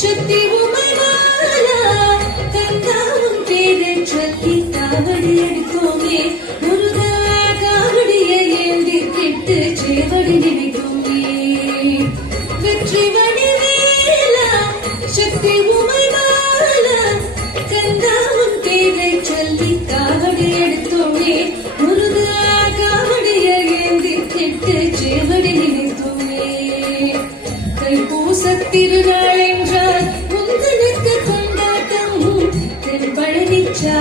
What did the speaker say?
சக்தி உமைவாலா கந்தாவும் பேரை சொல்லி காவடி எடுத்தோமே முருகா காவடியை ஏந்தி கெட்டு சேவடி நினைத்தோமே வெற்றி வடிவேலா சக்தி உமைவாலா கந்தாவும் பேரை சொல்லி காவடி எடுத்தோமே முருகா காவடியை ஏந்தி கெட்டு சேவடி நினைத்தோமே தைப்பூசத் திருநாள் என்றால் முந்தனுக்கு கொண்டாட்டம் தென் பழனிச்சா